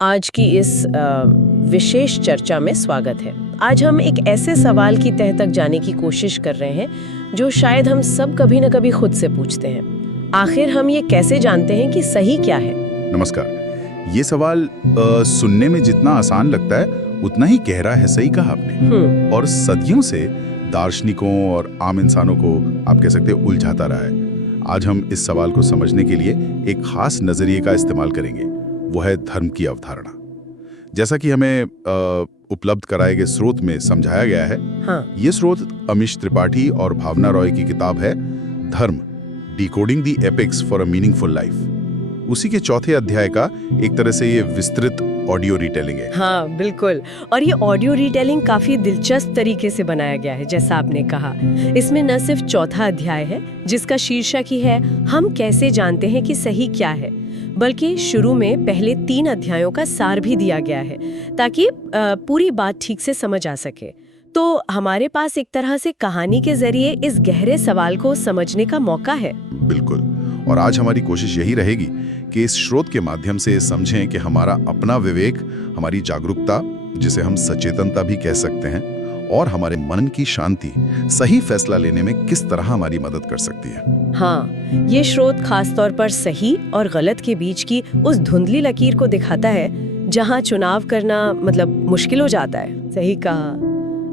आज की इस विशेष चर्चा में स्वागत है। आज हम एक ऐसे सवाल की तह तक जाने की कोशिश कर रहे हैं जो शायद हम सब कभी न कभी खुद से पूछते हैं। आखिर हम ये कैसे जानते हैं कि सही क्या है? नमस्कार। ये सवाल सुनने में जितना आसान लगता है उतना ही गहरा है, सही कहा आपने। और सदियों से दार्शनिकों और आम इंसानों को आप कह सकते हैं उलझाता रहा है। आज हम इस सवाल को समझने के लिए एक खास नजरिए का इस्तेमाल करेंगे, वो है धर्म की अवधारणा। जैसा कि हमें उपलब्ध कराए गए स्रोत में समझाया गया है। हाँ। ये स्रोत अमीश त्रिपाठी और भावना रॉय की किताब है Dharma, decoding the epics for a meaningful life. उसी के चौथे अध्याय का एक तरह से ये विस्तृत ऑडियो रिटेलिंग है। हाँ बिल्कुल। और ये ऑडियो रिटेलिंग काफी दिलचस्प तरीके से बनाया गया है, जैसा आपने कहा। इसमें न सिर्फ चौथा अध्याय है जिसका शीर्षक ही है हम कैसे जानते हैं कि सही क्या है, बल्कि शुरू में पहले 3 अध्यायों का सार भी दिया गया है ताकि पूरी बात ठीक से समझ आ सके। तो हमारे पास एक तरह से कहानी के जरिए इस गहरे सवाल को समझने का मौका है। बिल्कुल। और आज हमारी कोशिश यही रहेगी कि इस स्रोत के माध्यम से समझें कि हमारा अपना विवेक, हमारी जागरूकता, जिसे हम सचेतनता भी कह सकते हैं, और हमारे मन की शांति सही फैसला लेने में किस तरह हमारी मदद कर सकती है। हाँ, ये स्रोत खास तौर पर सही और गलत के बीच की उस धुंधली लकीर को दिखाता है जहाँ चुनाव करना मुश्किल हो जाता है। सही कहा।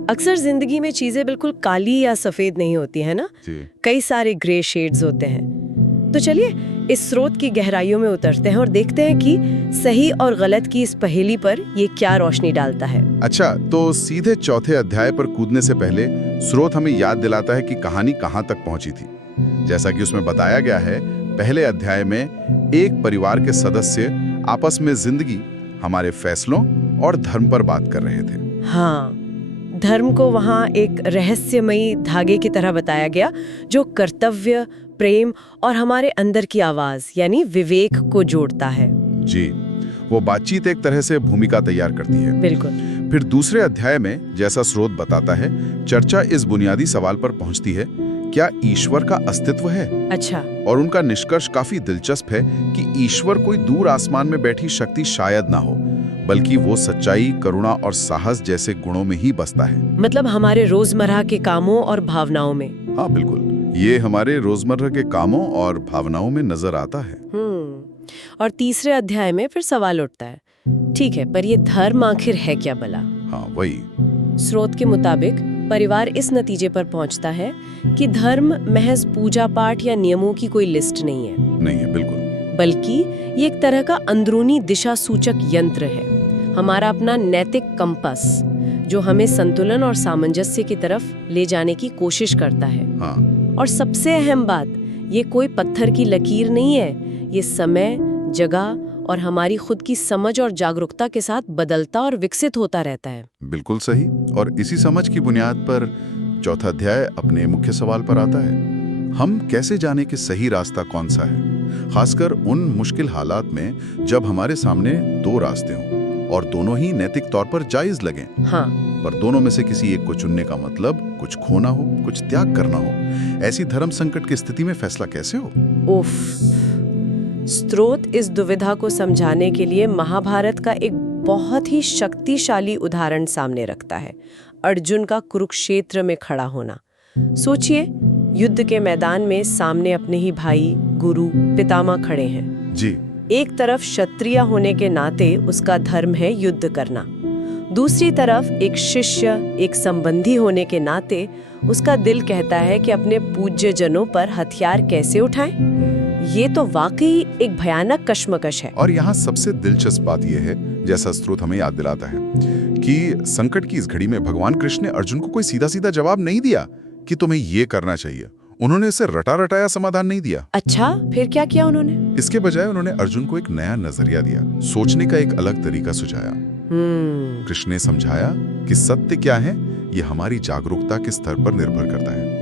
अक्सर जिंदगी में चीजें बिल्कुल काली या सफेद नहीं होती है ना, कई सारे ग्रे शेड्स होते हैं। तो चलिए इस स्रोत की गहराइयों में उतरते हैं और देखते हैं कि सही और गलत की इस पहेली पर ये क्या रोशनी डालता है। अच्छा, तो सीधे चौथे अध्याय पर कूदने से पहले स्रोत हमें याद दिलाता है कि कहानी कहाँ तक पहुंची थी। जैसा कि उसमें बताया गया है, पहले अध्याय में एक परिवार के सदस्य आपस में जिंदगी, हमारे फैसलों और धर्म पर बात कर रहे थे। हाँ, धर्म को वहाँ एक रहस्यमयी धागे की तरह बताया गया जो कर्तव्य, प्रेम और हमारे अंदर की आवाज यानी विवेक को जोड़ता है। जी, वो बातचीत एक तरह से भूमिका तैयार करती है। बिल्कुल। फिर दूसरे अध्याय में, जैसा स्रोत बताता है, चर्चा इस बुनियादी सवाल पर पहुंचती है, क्या ईश्वर का अस्तित्व है? अच्छा। और उनका निष्कर्ष काफी दिलचस्प है कि ईश्वर कोई दूर आसमान में बैठी शक्ति शायद ना हो, बल्कि वो सच्चाई, करुणा और साहस जैसे गुणों में ही बसता है। मतलब हमारे रोजमर्रा के कामों और भावनाओं में। हाँ बिल्कुल, ये हमारे रोजमर्रा के कामों और भावनाओं में नजर आता है। और तीसरे अध्याय में फिर सवाल उठता है, ठीक है, पर ये धर्म आखिर है क्या भला? हाँ वही। स्रोत के मुताबिक परिवार इस नतीजे पर पहुंचता है कि धर्म महज पूजा पाठ या नियमों की कोई लिस्ट नहीं है, बिल्कुल, बल्कि ये एक तरह का अंदरूनी दिशा सूचक यंत्र है, हमारा अपना नैतिक कंपास जो हमें संतुलन और सामंजस्य की तरफ ले जाने की कोशिश करता है। हाँ। और सबसे अहम बात, ये कोई पत्थर की लकीर नहीं है, ये समय, जगह और हमारी खुद की समझ और जागरूकता के साथ बदलता और विकसित होता रहता है। बिल्कुल सही। और इसी समझ की बुनियाद पर चौथा अध्याय अपने मुख्य सवाल पर आता है, हम कैसे जाने कि सही रास्ता कौन सा है, खासकर उन मुश्किल हालात में जब हमारे सामने 2 रास्ते हों और दोनों ही नैतिक तौर पर जायज लगें। हाँ। पर दोनों में से किसी एक को चुनने का मतलब कुछ खोना हो, कुछ त्याग करना हो। ऐसी धर्म संकट की स्थिति में फैसला कैसे हो? उफ। स्रोत इस दुविधा को समझाने के लिए महाभारत का एक बहुत ही शक्तिशाली उदाहरण सामने रखता है, अर्जुन का कुरुक्षेत्र में खड़ा होना। सोचिए, युद्ध के मैदान में सामने अपने ही भाई, गुरु, पितामह खड़े हैं। जी। एक तरफ क्षत्रिय होने के नाते उसका धर्म है युद्ध करना, दूसरी तरफ एक शिष्य, एक संबंधी होने के नाते उसका दिल कहता है कि अपने पूज्य जनों पर हथियार कैसे उठाएं। ये तो वाकई एक भयानक कश्मकश है। और यहाँ सबसे दिलचस्प बात यह है, जैसा स्रोत हमें याद दिलाता है, कि संकट की इस घड़ी में भगवान कृष्ण ने अर्जुन को कोई सीधा सीधा जवाब नहीं दिया कि तुम्हें ये करना चाहिए। उन्होंने इसे रटा रटाया समाधान नहीं दिया। अच्छा, फिर क्या किया उन्होंने? इसके बजाय उन्होंने अर्जुन को एक नया नजरिया दिया, सोचने का एक अलग तरीका सुझाया। कृष्ण ने समझाया कि सत्य क्या है, ये हमारी जागरूकता के स्तर पर निर्भर करता है।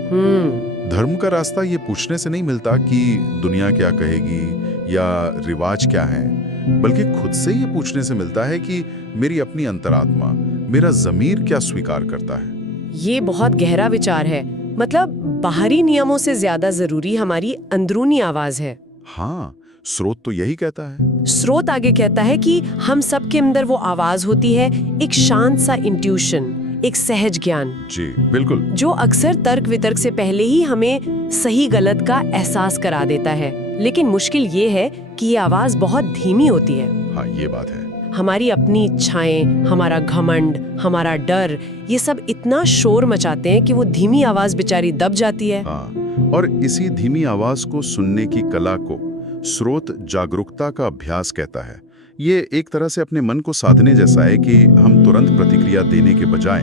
धर्म का रास्ता ये पूछने से नहीं मिलता कि दुनिया क्या कहेगी या रिवाज क्या है, बल्कि खुद से ये पूछने से मिलता है कि मेरी अपनी अंतरात्मा, मेरा ज़मीर क्या स्वीकार करता है। ये बहुत गहरा विचार है। मतलब बाहरी नियमों से ज्यादा जरूरी हमारी अंदरूनी आवाज है। हाँ, स्रोत तो यही कहता है। स्रोत आगे कहता है कि हम सब के अंदर वो आवाज होती है, एक शांत सा इंट्यूशन, एक सहज ज्ञान, जी बिल्कुल, जो अक्सर तर्क वितर्क से पहले ही हमें सही गलत का एहसास करा देता है। लेकिन मुश्किल ये है कि ये आवाज बहुत धीमी होती है। हाँ ये बात है। हमारी अपनी इच्छाएं, हमारा घमंड, हमारा डर, ये सब इतना शोर मचाते हैं कि वो धीमी आवाज बेचारी दब जाती है। हाँ, और इसी धीमी आवाज को सुनने की कला को स्रोत जागरूकता का अभ्यास कहता है। ये एक तरह से अपने मन को साधने जैसा है कि हम तुरंत प्रतिक्रिया देने के बजाय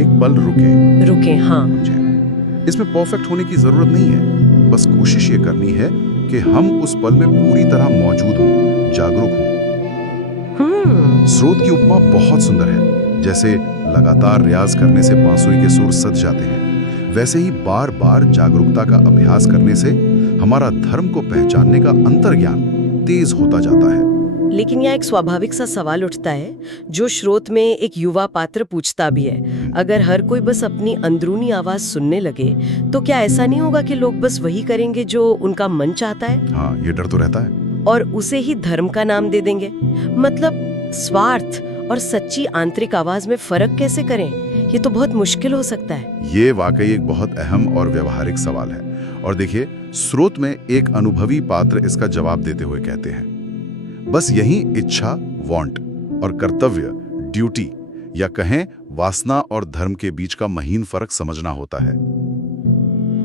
एक पल रुकें। हाँ। इसमें परफेक्ट होने की जरूरत नहीं है, बस कोशिश ये करनी है कि हम उस पल में पूरी तरह मौजूद हों, जागरूक हों। स्रोत की उपमा बहुत सुंदर है। जैसे लगातार रियाज करने से बांसुरी के सुर सज जाते हैं, वैसे ही बार बार जागरूकता का अभ्यास करने से हमारा धर्म को पहचानने का अंतर्ज्ञान तेज होता जाता है। लेकिन यहाँ एक स्वाभाविक सा सवाल उठता है, जो स्रोत में एक युवा पात्र पूछता भी है। अगर हर कोई बस अपनी अंदरूनी आवाज सुनने लगे, तो क्या ऐसा नहीं होगा कि लोग बस वही करेंगे जो उनका मन चाहता है? हाँ, ये डर तो रहता है। और उसे ही धर्म का नाम दे देंगे। मतलब स्वार्थ और सच्ची आंतरिक आवाज में फर्क कैसे करें? ये तो बहुत मुश्किल हो सकता है। ये वाकई एक बहुत अहम और व्यवहारिक सवाल है। और देखिए, स्रोत में एक अनुभवी पात्र इसका जवाब देते हुए कहते हैं, बस यही इच्छा, वांट, और कर्तव्य, ड्यूटी, या कहें वासना और धर्म के बीच का महीन फर्क समझना होता है।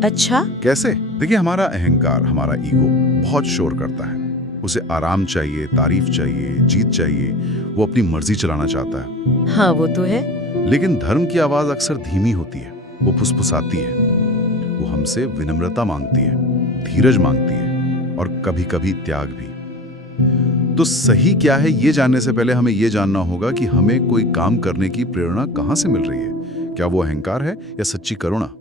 अच्छा, कैसे? देखिए, हमारा अहंकार, हमारा ईगो बहुत शोर करता है। उसे आराम चाहिए, तारीफ चाहिए, जीत चाहिए, वो अपनी मर्जी चलाना चाहता है। हाँ वो तो है। लेकिन धर्म की आवाज अक्सर धीमी होती है, वो फुसफुसाती है, वो हमसे विनम्रता मांगती है, धीरज मांगती है, और कभी कभी त्याग भी। तो सही क्या है, ये जानने से पहले हमें ये जानना होगा कि हमें कोई काम करने की प्रेरणा कहाँ से मिल रही है। क्या वो अहंकार है या सच्ची करुणा?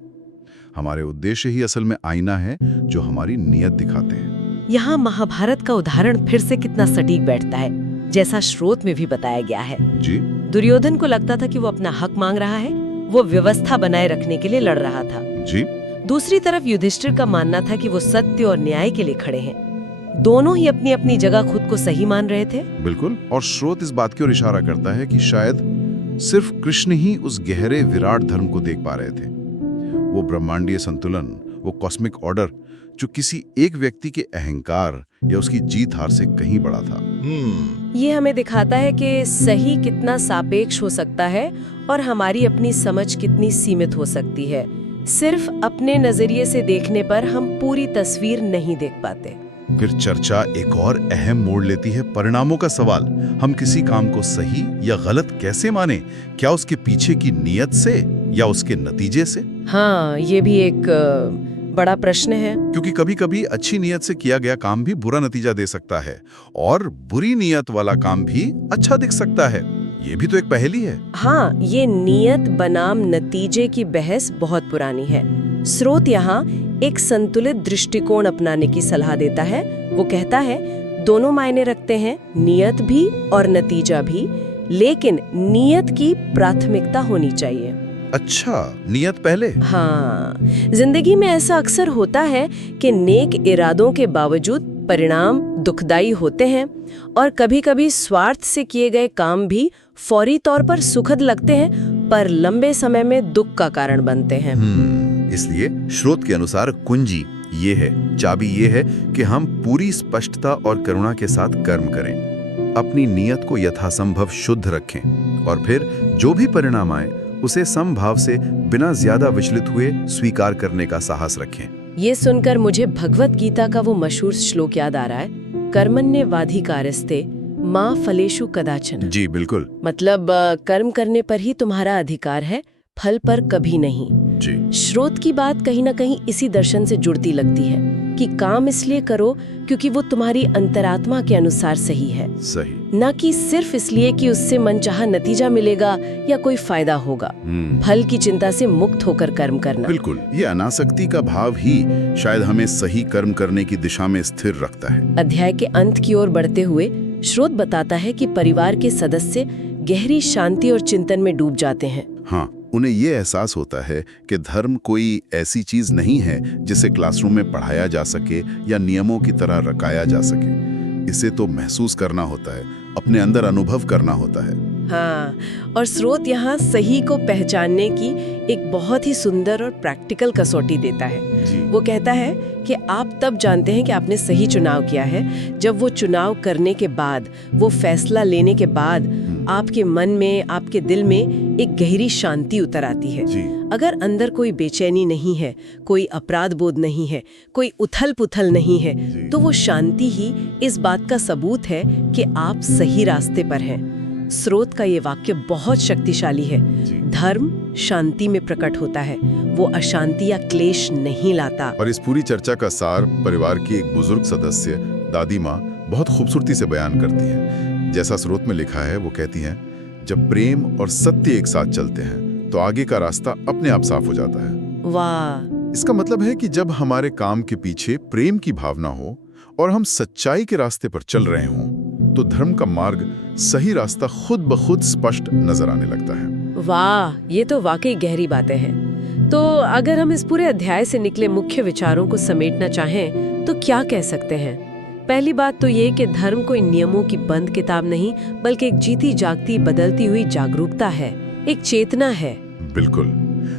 हमारे उद्देश्य ही असल में आईना है जो हमारी नीयत दिखाते हैं। यहाँ महाभारत का उदाहरण फिर से कितना सटीक बैठता है, जैसा स्रोत में भी बताया गया है। जी। दुर्योधन को लगता था कि वो अपना हक मांग रहा है, वो व्यवस्था बनाए रखने के लिए लड़ रहा था। जी। दूसरी तरफ युधिष्ठिर का मानना था कि वो सत्य और न्याय के लिए खड़े हैं। दोनों ही अपनी अपनी जगह खुद को सही मान रहे थे। बिल्कुल। और स्रोत इस बात की ओर इशारा करता है कि शायद सिर्फ कृष्ण ही उस गहरे विराट धर्म को देख पा रहे थे, वो ब्रह्मांडीय संतुलन, वो कॉस्मिक ऑर्डर जो किसी एक व्यक्ति के अहंकार या उसकी जीत हार से कहीं बड़ा था। ये हमें दिखाता है कि सही कितना सापेक्ष हो सकता है और हमारी अपनी समझ कितनी सीमित हो सकती है। सिर्फ अपने नजरिए से देखने पर हम पूरी तस्वीर नहीं देख पाते। फिर चर्चा एक और अहम मोड़ लेती है, परिणामों का सवाल। हम किसी काम को सही या गलत कैसे माने? क्या उसके पीछे की नीयत से या उसके नतीजे से? हाँ, ये भी एक बड़ा प्रश्न है। क्योंकि कभी कभी अच्छी नीयत से किया गया काम भी बुरा नतीजा दे सकता है, और बुरी नीयत वाला काम भी अच्छा दिख सकता है। ये भी तो एक पहेली है। हाँ, ये नीयत बनाम नतीजे की बहस बहुत पुरानी है। स्रोत यहाँ एक संतुलित दृष्टिकोण अपनाने की सलाह देता है। वो कहता है, दोनों मायने रखते हैं, नियत भी और नतीजा भी, लेकिन नियत की प्राथमिकता होनी चाहिए। अच्छा, नियत पहले? हाँ, जिंदगी में ऐसा अक्सर होता है कि नेक इरादों के बावजूद परिणाम दुखदाई होते हैं, और कभी-कभी स्वार्थ से किए गए काम भी फौरी तौर पर सुखद लगते हैं, पर लंबे समय में दुख का कारण बनते हैं। इसलिए स्रोत के अनुसार कुंजी ये है, चाबी ये है कि हम पूरी स्पष्टता और करुणा के साथ कर्म करें, अपनी नीयत को यथासंभव शुद्ध रखें, और फिर जो भी परिणाम आए उसे समभाव से बिना ज्यादा विचलित हुए स्वीकार करने का साहस रखें। ये सुनकर मुझे भगवत गीता का वो मशहूर श्लोक याद आ रहा है, कर्मण्येवाधिकारस्ते मा फलेषु कदाचन। जी बिल्कुल। मतलब कर्म करने पर ही तुम्हारा अधिकार है, फल पर कभी नहीं। जी। स्रोत की बात कहीं ना कहीं इसी दर्शन से जुड़ती लगती है कि काम इसलिए करो क्योंकि वो तुम्हारी अंतरात्मा के अनुसार सही है, सही, न कि सिर्फ इसलिए कि उससे मनचाहा नतीजा मिलेगा या कोई फायदा होगा। फल की चिंता से मुक्त होकर कर्म करना। बिल्कुल। ये अनासक्ति का भाव ही शायद हमें सही कर्म करने की दिशा में स्थिर रखता है। अध्याय के अंत की ओर बढ़ते हुए स्रोत बताता है कि परिवार के सदस्य गहरी शांति और चिंतन में डूब जाते हैं। हाँ, उन्हें ये एहसास होता है कि धर्म कोई ऐसी चीज नहीं है जिसे क्लासरूम में पढ़ाया जा सके या नियमों की तरह रखाया जा सके। इसे तो महसूस करना होता है, अपने अंदर अनुभव करना होता है। हाँ, और स्रोत यहाँ सही को पहचानने की एक बहुत ही सुंदर और प्रैक्टिकल कसौटी देता है। जी। वो कहता है कि आप तब जानते हैं कि आपने सही चुनाव किया है जब वो चुनाव करने के बाद, वो फैसला लेने के बाद आपके मन में, आपके दिल में एक गहरी शांति उतर आती है। जी। अगर अंदर कोई बेचैनी नहीं है, कोई अपराध बोध नहीं है, कोई उथल पुथल नहीं है, तो वो शांति ही इस बात का सबूत है कि आप सही रास्ते पर हैं। स्रोत का ये वाक्य बहुत शक्तिशाली है। धर्म शांति में प्रकट होता है, वो अशांति या क्लेश नहीं लाता। और इस पूरी चर्चा का सार परिवार की एक बुजुर्ग सदस्य दादी माँ बहुत खूबसूरती से बयान करती है। जैसा स्रोत में लिखा है, वो कहती हैं, जब प्रेम और सत्य एक साथ चलते हैं तो आगे का रास्ता अपने आप साफ हो जाता है। वाह! इसका मतलब है कि जब हमारे काम के पीछे प्रेम की भावना हो और हम सच्चाई के रास्ते पर चल रहे हों, तो धर्म का मार्ग, सही रास्ता खुद ब खुद स्पष्ट नजर आने लगता है। वाह, ये तो वाकई गहरी बातें हैं। तो अगर हम इस पूरे अध्याय से निकले मुख्य विचारों को समेटना चाहें तो क्या कह सकते हैं? पहली बात तो ये कि धर्म कोई नियमों की बंद किताब नहीं, बल्कि एक जीती जागती बदलती हुई जागरूकता है, एक चेतना है। बिल्कुल।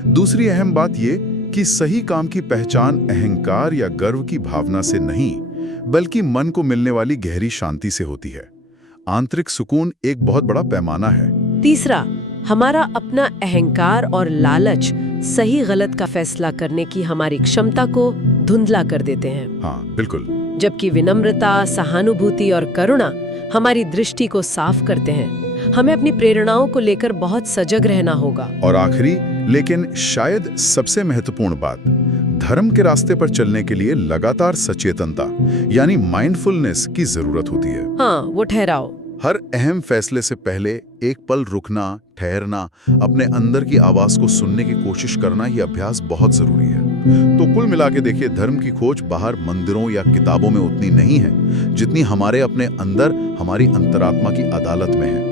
दूसरी अहम बात ये कि सही काम की पहचान अहंकार या गर्व की भावना से नहीं, बल्कि मन को मिलने वाली गहरी शांति से होती है। आंतरिक सुकून एक बहुत बड़ा पैमाना है। तीसरा, हमारा अपना अहंकार और लालच सही गलत का फैसला करने की हमारी क्षमता को धुंधला कर देते हैं। हाँ, बिल्कुल। जबकि विनम्रता, सहानुभूति और करुणा हमारी दृष्टि को साफ करते हैं। हमें अपनी प्रेरणाओं को लेकर बहुत सजग रहना होगा। और आखिरी लेकिन शायद सबसे महत्वपूर्ण बात, धर्म के रास्ते पर चलने के लिए लगातार सचेतनता यानी माइंडफुलनेस की जरूरत होती है। हाँ, वो ठहराओ। हर अहम फैसले से पहले एक पल रुकना, ठहरना, अपने अंदर की आवाज को सुनने की कोशिश करना, ये अभ्यास बहुत जरूरी है। तो कुल मिला के देखिए, धर्म की खोज बाहर मंदिरों या किताबों में उतनी नहीं है जितनी हमारे अपने अंदर, हमारी अंतरात्मा की अदालत में है।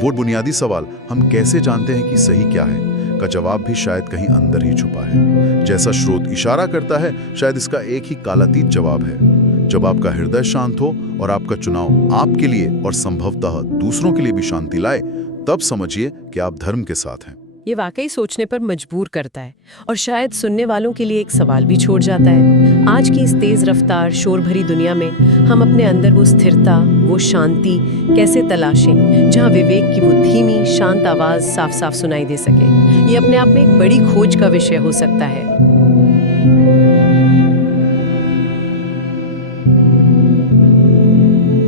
वो बुनियादी सवाल, हम कैसे जानते हैं कि सही क्या है, का जवाब भी शायद कहीं अंदर ही छुपा है। जैसा स्रोत इशारा करता है, शायद इसका एक ही कालातीत जवाब है। जब आपका हृदय शांत हो और आपका चुनाव आपके लिए और संभवतः दूसरों के लिए भी शांति लाए, तब समझिए कि आप धर्म के साथ हैं। ये वाकई सोचने पर मजबूर करता है और शायद सुनने वालों के लिए एक सवाल भी छोड़ जाता है। आज की इस तेज रफ्तार, शोर भरी दुनिया में हम अपने अंदर वो स्थिरता, वो शांति कैसे तलाशें, जहाँ विवेक की वो धीमी, शांत आवाज साफ साफ सुनाई दे सके? ये अपने आप में एक बड़ी खोज का विषय हो सकता है।